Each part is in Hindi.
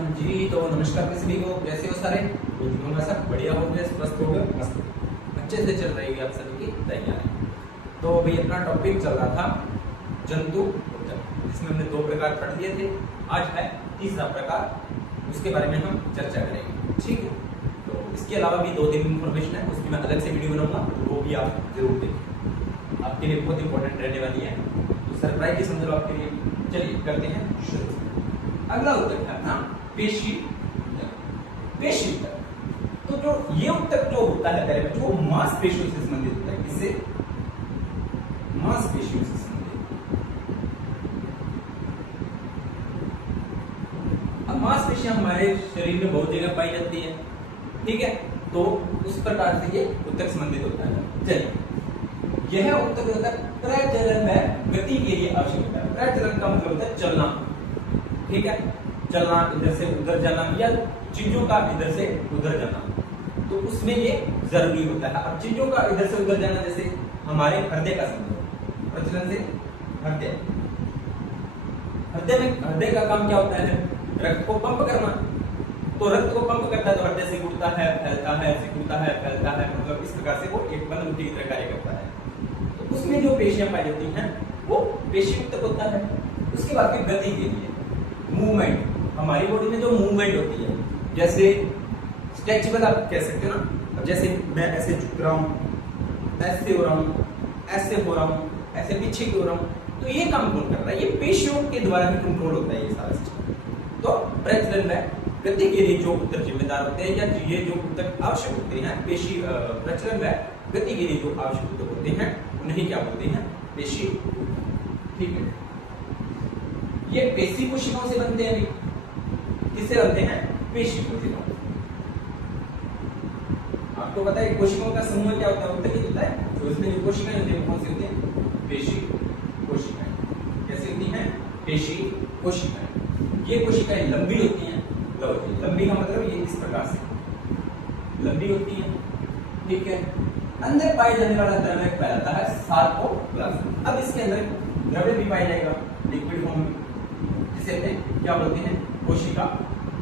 हाँ जी, तो नमस्कार सभी को। कैसे हो सारे? होगा सब बढ़िया हो गया, स्वस्थ हो गया, मस्त अच्छे से चल रही है आप सभी की तैयारी। तो अभी अपना टॉपिक चल रहा था जंतु ऊतक, जिसमें हमने 2 प्रकार पढ़ लिए थे। आज है तीसरा प्रकार, उसके बारे में हम चर्चा करेंगे। ठीक है, तो इसके अलावा भी 2-3 इन्फॉर्मेशन है, उसकी मैं अलग से वीडियो बनाऊंगा, तो वो भी आप जरूर देखें, आपके लिए बहुत इंपॉर्टेंट रहने वाली है। तो सरप्राइज की समझ लो आपके लिए। चलिए करते हैं शुरू। अगला ऊतक है अपना पेशी ऊतक। पेशी ऊतक, तो जो ये ऊतक जो होता है पहले में, जो मांसपेशियों से संबंधित होता है, इससे मांसपेशियों से संबंधित। अब मांसपेशियां हमारे शरीर में बहुत जगह पाई जाती है, ठीक है, तो उस प्रकार से ये ऊतक संबंधित होता है। चलिए, यह ऊतक होता है प्रजनन में गति के लिए आवश्यक होता है। प्रजनन का मतलब होता है चलना, ठीक है, चलना, इधर से उधर जाना, या चीजों का इधर से उधर जाना, तो उसमें ये जरूरी होता है। अब चीजों का इधर से उधर जाना, जैसे हमारे हृदय का संबंध, प्रचलन से हृदय। हृदय का काम क्या होता है? रक्त को पंप करना। तो रक्त को पंप करता है तो हृदय सिकुड़ता है, फैलता है, सिकुड़ता है, फैलता है, मतलब इस प्रकार से वो एक बंद मुट्ठी की तरह कार्य करता है। तो उसमें जो पेशियां पाई जाती हैं वो पेशी ऊतक होता है। उसके बाद फिर गति के लिए मूवमेंट, हमारी बॉडी में जो मूवमेंट होती है, जैसे स्ट्रेचेबल आप कह सकते हो ना। अब जैसे मैं ऐसे झुक रहा हूँ, ऐसे हो रहा हूँ, ऐसे हो रहा हूँ, ऐसे पीछे की हो रहा हूँ, तो ये काम कौन कर रहा है? ये पेशियों के द्वारा ही कंट्रोल होता है ये सारा सिस्टम। तो प्रजनन में गति के लिए जो ऊतक जिम्मेदार होते हैं, या ये जो ऊतक आवश्यक होते हैं, पेशी प्रजनन में गति के लिए जो आवश्यक ऊतक होते हैं, उन्हें क्या बोलते हैं? पेशी। ठीक है, ये पेशी कोशिकाओं से बनते हैं। किससे बनते हैं? पेशी कोशिकाओं। आपको पता है कोशिकाओं का समूह क्या होता है? ऊतक ही होता है। तो इसमें जो कोशिकाएं होती हैं कौन सी होती हैं? पेशी कोशिकाएं। कैसी होती हैं? पेशी कोशिकाएं। ये कोशिकाएं लंबी होती हैं। लंबी का मतलब ये इस प्रकार से लंबी होती हैं, ठीक है। अंदर पाए जाने वाला द्रव्य कहलाता है सारकोप्लाज्म। अब इसके अंदर द्रव्य भी पाया जाएगा लिक्विड फॉर्म में, जिसे क्या बोलते हैं? कोशिका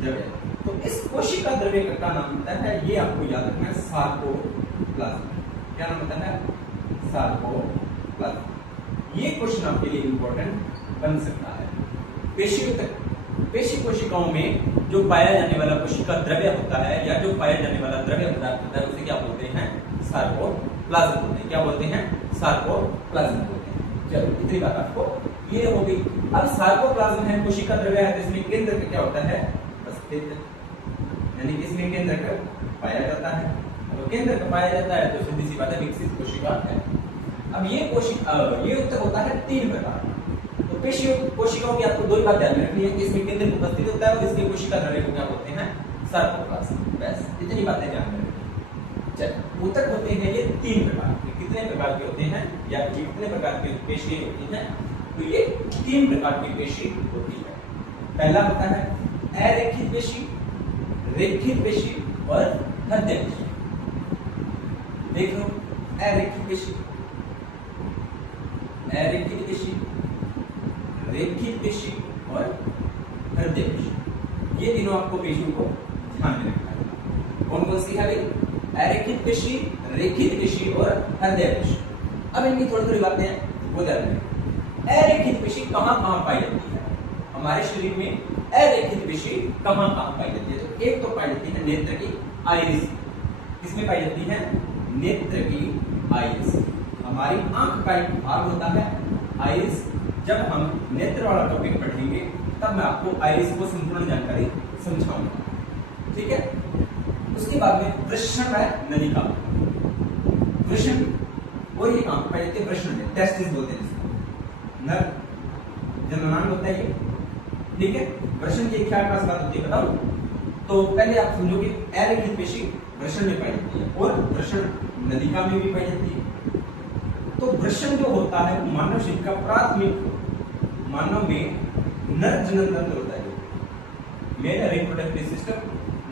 द्रव्य। तो इस कोशिका द्रव्य का नाम होता है, ये आपको याद रखना है, सारकोप्लाज्म। क्या नाम होता है? सारकोप्लाज्म। ये क्वेश्चन आपके लिए इंपॉर्टेंट बन सकता है। पेशी ऊतक, पेशी कोशिकाओं में जो पाया जाने वाला कोशिका द्रव्य होता है, या जो पाया जाने वाला द्रव्य पदार्थ होता है, उसे क्या बोलते हैं? सारकोप्लाज्म बोलते हैं। क्या बोलते हैं? सारकोप्लाज्म बोलते हैं। चलो, इतनी बात आपको ये हो गई। अब सारकोप्लाज्म है, कोशिका द्रव्य है, तो इसमें केंद्र क्या होता है? अस्तित्व, यानी कि इसमें केंद्र पाया जाता है। तो केंद्र पाया जाता है तो सीधी सी बात है, विकसित कोशिका है। अब ये ये ऊतक होता है 3 प्रकार। तो पेशी कोशिकाओं की आपको 2 बात ध्यान में रखनी है कि इसमें केंद्र उपस्थित होता है और इसके कोशिका द्रव्य को क्या बोलते हैं? सारकोप्लाज्म। बस इतनी बातें ध्यान में रखनी। चलो, ऊतक होते हैं ये 3 प्रकार के। कितने प्रकार के होते हैं, या कितने प्रकार की पेशी होती हैं? तो ये 3 प्रकार की पेशी होती है। पहला होता है अरेखित पेशी, रेखित पेशी और हृदय पेशी। देख लो, अरेखित पेशी, अरेखित पेशी, रेखित पेशी और हृदय पेशी। ये तीनों आपको पेशियों को ध्यान में रखना है। कौन कौन सी है भाई? अरेखित पेशी, रेखित पेशी और हृदय पेशी। अब इनकी थोड़ी थोड़ी बातें वो ध्यान रखें। अरेखित पेशी कहां कहां पाई जाती है हमारे शरीर में? अरेखित पेशी कहां कहां पाई जाती है? तो एक तो पाई जाती है नेत्र की आइरिस। किसमें पाई जाती है? नेत्र की आइरिस। हमारी आंख का एक भाग होता है आइरिस। जब हम नेत्र वाला टॉपिक पढ़ेंगे तब मैं आपको आइरिस को संपूर्ण जानकारी समझाऊंगा, ठीक है। उसके बाद में वृषण है, नलिका। वृषण और ये कहां पाई जाती है? वृषण में, टेस्टिस बोलते हैं इसको। नर जननांग होता है ये, ठीक है। वृषण की क्या खास बात होती है बताऊं? तो पहले आप समझो कि अरेखित पेशी वृषण में पाई जाती है और वृषण नलिका में भी पाई जाती है। तो वृषण जो होता है मानव शरीर का प्राथमिक, मानव में नर जनन तंत्र होता है, मेन रिप्रोडक्टिव सिस्टम,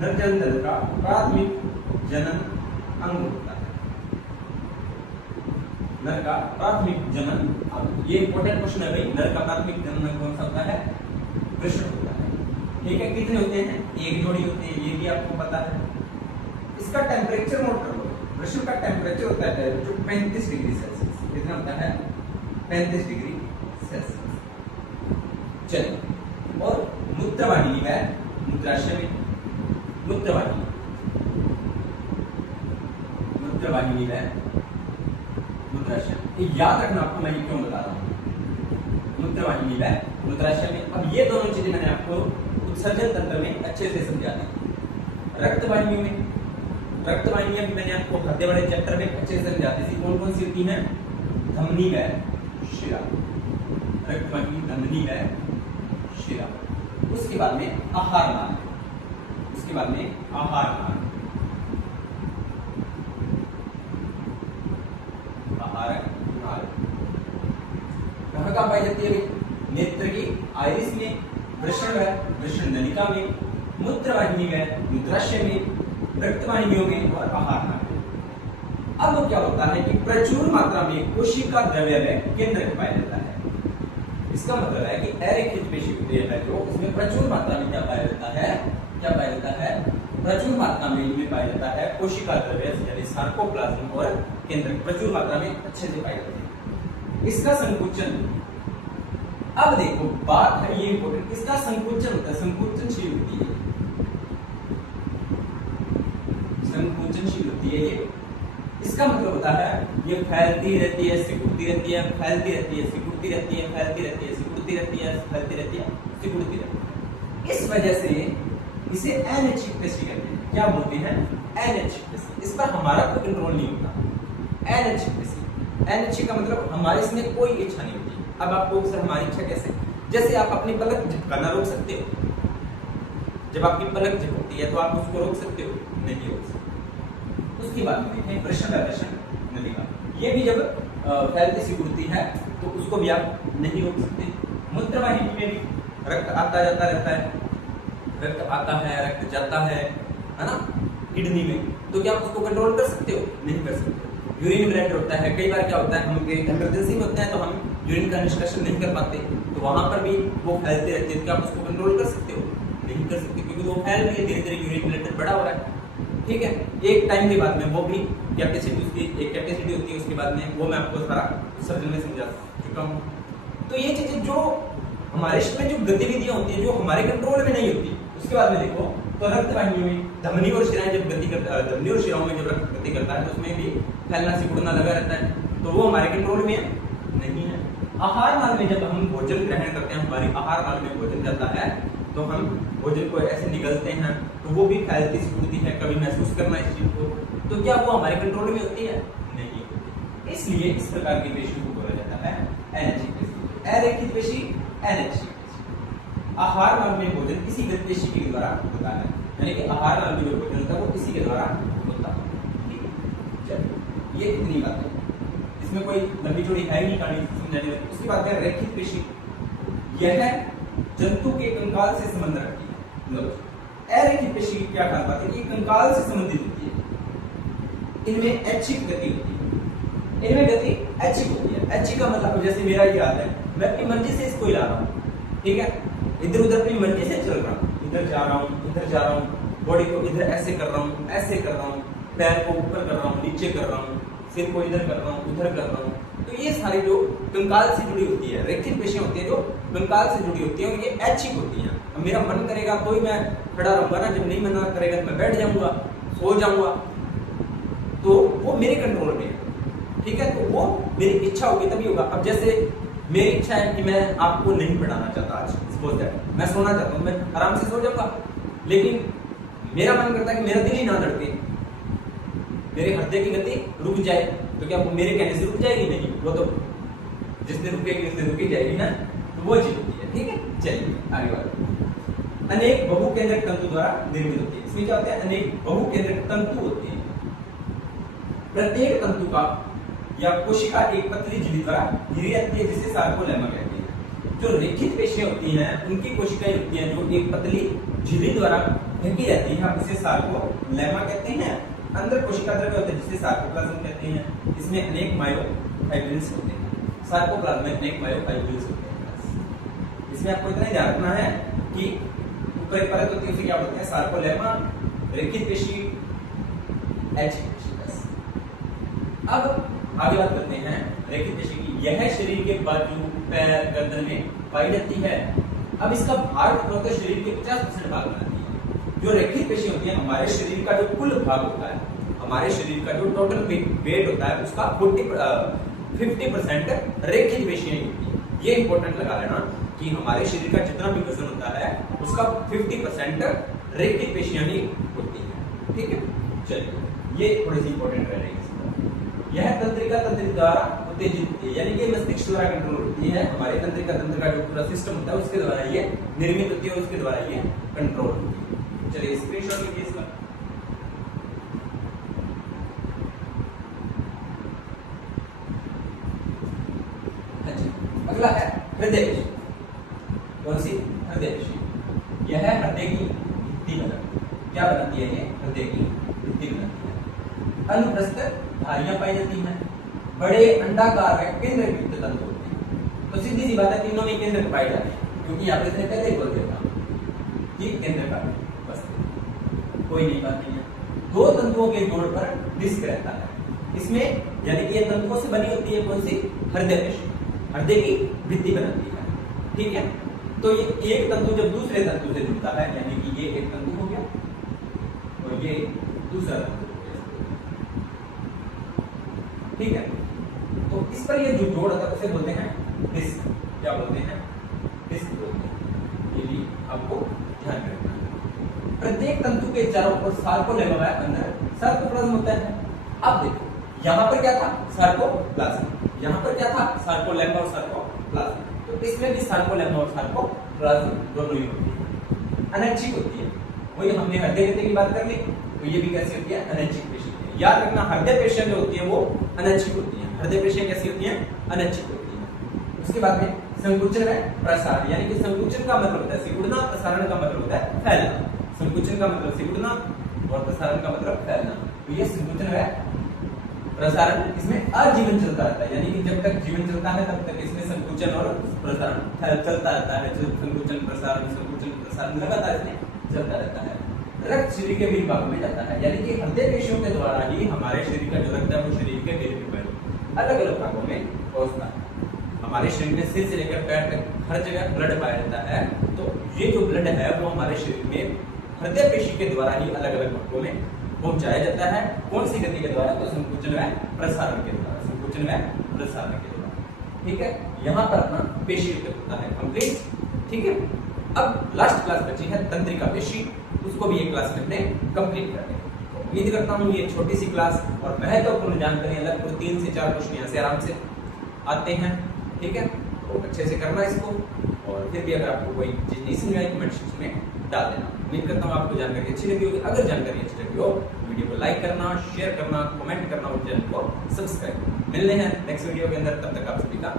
नर जनन तंत्र का प्राथमिक जनन अंग होता है। नर का प्राथमिक जनन अंग, ये इंपॉर्टेंट क्वेश्चन है भाई। नर का प्राथमिक जनन अंग कौन सा होता है? वृषण होता है, ठीक ठीक है, कितने होते हैं? एक जोड़ी होते हैं, ये भी आपको पता है। इसका टेम्परेचर नोट कर लो। वृषण का टेम्परेचर होता है जो 35 डिग्री सेल्सियस। कितना होता है? 35 डिग्री सेल्सियस। चलिए, और मूत्रवाहिनी है मूत्राशय में, मूत्रवाहिनी है मूत्राशय। याद रखना आपको, मैं क्यों बता रहा हूं। मूत्रवाहिनी है मूत्राशय में। अब ये दोनों चीजें मैंने आपको उत्सर्जन तंत्र में अच्छे से समझा दी। रक्तवाहिनियों में, रक्तवाहिनियां भी मैंने आपको हृदय वाले चैप्टर में अच्छे से समझा दी थी। कौन कौन सी होती हैं? धमनी है, शिरा। रक्तवाहिनी, धमनी है, शिरा। उसके बाद में आहार नाल, उसके बाद में आहार नाल, आहार नाल कहाँ कहाँ पाई जाती है? नेत्र की आइरिस में, वृषण है वृषण नलिका में, मूत्रवाहिनी है मूत्राशय में, रक्तवाहिनियों में और आहार नाल में। अब क्या होता है कि प्रचुर मात्रा में कोशिका द्रव्य में केंद्र पाया जाता है। इसका मतलब है कि अरेखित पेशी होती है जो, उसमें प्रचुर मात्रा में क्या पाया जाता है? क्या पाया जाता है? प्रचुर मात्रा में इनमें पाया जाता है कोशिका द्रव्य, यानी सार्कोप्लाज्म और केंद्र प्रचुर मात्रा में अच्छे से पाए जाते हैं। इसका संकुचन, अब देखो बात है ये इंपॉर्टेंट, इसका संकुचन होता है, संकुचनशील होती है, संकुचनशील होती है ये। इसका मतलब होता है ये फैलती रहती है, सिकुड़ती रहती है, फैलती रहती है, सिकुड़ती रहती है, फैलती रहती है, सिकुड़ती रहती है, फैलती रहती है, सिकुड़ती रहती है। इस वजह से इसे अनैच्छिक पेशी कहते हैं। क्या बोलते हैं? अनैच्छिक पेशी। इस पर हमारा कोई कंट्रोल नहीं होता। अनैच्छिक पेशी, अनैच्छिक का मतलब हमारे इसमें कोई इच्छा नहीं होती। अब आपको सर हमारी इच्छा कैसे? जैसे आप अपनी पलक झपकाना रोक सकते हो। जब आपकी पलक झपकती है तो आप उसको रोक सकते हो? नहीं रोक सकते। उसकी बात में देखें वृषण है वृषण नलिका, ये भी जब फैलती सिकुड़ती है तो उसको भी आप नहीं रोक सकते। मूत्रवाहिनी में भी रक्त आता जाता रहता है, रक्त आता है रक्त जाता है ना किडनी में, तो क्या आप उसको कंट्रोल कर सकते हो? नहीं कर सकते। यूरिन ब्लैडर होता है, कई बार क्या होता है हम इमरजेंसी में होते हैं तो हम यूरिन का निष्कासन नहीं कर पाते, तो वहां पर भी वो फैलते रहते हैं। क्या आप उसको कंट्रोल कर सकते हो? नहीं कर सकते, क्योंकि वो फैल रही है, धीरे धीरे यूरिन ब्लैडर बड़ा हो रहा है। ठीक है, एक टाइम के बाद में वो भी कैपेसिटी, उसकी एक कैपेसिटी होती है, उसके बाद में वो मैं आपको सारा सर्जन में समझा चुका हूँ। तो ये चीजें जो हमारे इसमें जो गतिविधियां होती है जो हमारे कंट्रोल में नहीं होती, उसके बाद में देखो तो रक्तवाहिनियों में धमनी और शिराएं जब गति करता है, धमनी और शिराओं में जब रक्त गति करता है तो उसमें भी फैलना सिकुड़ना लगा रहता है, तो वो हमारे कंट्रोल में नहीं है। आहार नाल में जब हम भोजन ग्रहण करते हैं, हमारी आहार नाल में भोजन जाता है तो हम भोजन को ऐसे निगलते हैं तो वो भी फैलती सिकुड़ती है। कभी महसूस करना इस चीज को, तो क्या वो हमारे कंट्रोल में होती है? नहीं होती। इसलिए इस प्रकार की पेशी को बोला जाता है अनैच्छिक पेशी। अरेखित पेशी, अनैच्छिक पेशी। आहार नाल में भोजन किसी पेशी के द्वारा होता है, यानी कि आहार नाल में जो भोजन होता है वो किसी के द्वारा होता है। ठीक है, चलिए ये इतनी बात है, इसमें कोई लंबी चौड़ी है नहीं कहानी समझाने में। उसके बाद है रेखित पेशी। यह है जंतु के कंकाल से संबंध रखती है। मतलब अरेखित पेशी की क्या खास बात है? ये कंकाल से संबंधित होती है, इनमें ऐच्छिक गति होती है, इनमें गति ऐच्छिक होती है। ऐच्छिक का मतलब जैसे मेरा ये हाथ है, मैं अपनी मर्जी से इसको हिला रहा हूँ, ठीक है, इधर उधर अपनी मर्जी से चल रहा हूँ, इधर जा रहा हूँ, इधर जा रहा हूँ, बॉडी को इधर ऐसे कर रहा हूँ, ऐसे कर रहा हूँ, पैर को ऊपर कर रहा हूँ, नीचे कर रहा हूँ, सिर को इधर कर रहा हूँ, उधर कर रहा हूँ। तो ये सारी जो कंकाल से जुड़ी होती है, रेखित पेशियां होती है जो कंकाल से जुड़ी होती है, और ये ऐच्छिक होती हैं। अब मेरा मन करेगा तो ही मैं खड़ा रहूंगा ना, जब नहीं मन करेगा तो मैं बैठ जाऊंगा, सो जाऊंगा, तो वो मेरे कंट्रोल में है। ठीक है, तो वो मेरी इच्छा होगी तभी होगा। अब जैसे मेरी इच्छा है कि मैं आपको नहीं पढ़ाना चाहता आज, सपोज दैट मैं सोना चाहता हूँ, मैं आराम से सो जाऊंगा, लेकिन मेरा मन करता है कि मेरा दिल ही ना धड़के, मेरे हृदय की गति रुक जाए, तो क्या वो मेरे कहने से रुक जाएगी? नहीं, वो तो जिसने रुकेगी उसने रुकी जाएगी ना, तो वो चीज होती है। ठीक है, चलिए आगे बात। अनेक बहुकेंद्रक तंतु द्वारा निर्मित होती है। इसमें क्या होता है? अनेक बहुकेंद्रक तंतु होते हैं। प्रत्येक तंतु का या कोशिका एक पतली झिल्ली द्वारा घिरी रहती है, जिसे सार्कोलेमा कहते हैं। जो रेखित पेशियां होती हैं उनकी कोशिकाएं होती हैं जो एक पतली झिल्ली द्वारा ढकी रहती है, इसे सार्कोलेमा कहते हैं। अंदर कोशिका द्रव्य होते हैं जिसे सार्कोप्लाज्म कहते हैं। इसमें अनेक मायोफाइब्रिल्स होते हैं। सार्कोप्लाज्म में अनेक मायोफाइब्रिल्स होते हैं। इसमें आपको इतना ही ध्यान रखना है कि ऊपर एक परत होती है उसे क्या बोलते हैं? सार्कोलेमा, रेखित पेशी, ऐच्छिक पेशी। बस अब आगे बात करते हैं रेखित पेशी की। यह शरीर के बाजू, पैर, गर्दन में पाई जाती है। अब इसका भाग तो शरीर के 50% भाग बनाती है। जो रेखित पेशी होती है, हमारे शरीर का जो कुल भाग होता है, हमारे शरीर का जो टोटल वेट होता है, उसका 50% रेखित पेशियां होती है। ये इंपॉर्टेंट लगा लेना कि हमारे शरीर का जितना भी वजन होता है उसका 50% रेखित पेशियां ही होती है। ठीक है, चलिए ये थोड़ी सी इंपॉर्टेंट रह रही है। यह तंत्रिका तंत्र द्वारा उत्तेजित होती है, यानी कि मस्तिष्क द्वारा कंट्रोल होती है। हमारे तंत्रिका तंत्र का जो पूरा सिस्टम होता है उसके द्वारा ये निर्मित होती है और उसके द्वारा ये कंट्रोल होती है। चलिए स्क्रीनशॉट लीजिए इसका। अच्छा, अगला है हृदय पेशी। कौन सी? हृदय पेशी। यह हृदय की भित्ति बनाती है। क्या बनाती है? ये हृदय की भित्ति बनाती है। अनुप्रस्थ धारियां पाई जाती हैं। बड़े अंडाकार में केंद्रयुक्त तंतु होते हैं। तो सीधी सी बात है, तीनों में केंद्र पाए जाते हैं, क्योंकि यहाँ पे इसने पहले ही बोल दिया था कि केंद्र का बस कोई नहीं बात नहीं है। दो तंतुओं के जोड़ पर डिस्क रहता है इसमें, यानी कि ये तंतुओं से बनी होती है। कौन सी? हृदय पेशी। हृदय की भित्ति बनाती है। ठीक है, तो ये एक तंतु जब दूसरे तंतु से जुड़ता है, यानी कि ये एक तंतु हो गया और ये दूसरा तंतु। ठीक है, तो इस पर ये जो जोड़ होता है उसे बोलते हैं डिस्क। क्या बोलते हैं? डिस्क बोलते हैं। ये भी आपको ध्यान रखना है। प्रत्येक तंतु के चारों ओर सार्कोलेमा अंदर सार्कोप्लाज्म होता है। अब देखो, यहाँ पर क्या था? सार्कोप्लाज्म। यहाँ पर क्या था? सार्कोलेमा और सार्कोप्लाज्म। तो इसमें भी सार्कोलेमा और सार्कोप्लाज्म दोनों ही होती है। अनैच्छिक होती है। वही हमने हृदय की बात कर ली, तो ये भी कैसी होती है? अनैच्छिक पेशी। याद रखना, हृदय पेशियां जो होती है वो अनैच्छिक होती है। हृदय पेशियां कैसी होती हैं? अनैच्छिक होती है। उसके बाद में संकुचन है प्रसारण, यानी कि संकुचन का मतलब होता है सिकुड़ना, प्रसारण का मतलब होता है फैलना। संकुचन का मतलब सिकुड़ना और प्रसारण का मतलब फैलना। तो ये संकुचन है प्रसारण, इसमें आजीवन चलता रहता है, यानी कि जब तक जीवन चलता है तब तक इसमें संकुचन और प्रसारण चलता रहता है। संकुचन प्रसारण लगातार इसमें चलता रहता है। रक्त शरीर के विभिन्न भागों में जाता है, यानी कि हृदय पेशियों के द्वारा ही हमारे शरीर का जो रक्त है वो शरीर के विभिन्न अलग अलग भागों में पहुंचता है। हमारे शरीर में सिर से लेकर पैर तक हर जगह ब्लड पाया जाता है। तो ये जो ब्लड है वो हमारे शरीर में हृदय पेशी के द्वारा ही अलग अलग भागों में पहुंचाया जाता है। कौन सी गति के द्वारा? तो संकुचन व प्रसारण के द्वारा। संकुचन व प्रसारण के द्वारा। ठीक है, यहाँ पर अपना पेशी होता है कंप्लीट। ठीक है, अब लास्ट क्लास बची है तंत्रिका पेशी, उसको भी एक क्लास में कंप्लीट कर देंगे। उम्मीद करता हूँ ये छोटी सी क्लास और महत्वपूर्ण जानकारी लगभग 3 से 4 क्वेश्चन यहाँ से आराम से आते हैं। ठीक है, तो अच्छे से करना इसको, और फिर भी अगर आपको कोई चीज नहीं समझ आई कमेंट सेक्शन में डाल देना। उम्मीद करता हूँ आपको जानकारी अच्छी लगी होगी। अगर जानकारी अच्छी लगी हो वीडियो को लाइक करना, शेयर करना, कमेंट करना और चैनल को सब्सक्राइब करना। मिलते हैं नेक्स्ट वीडियो के अंदर, तब तक आप सभी का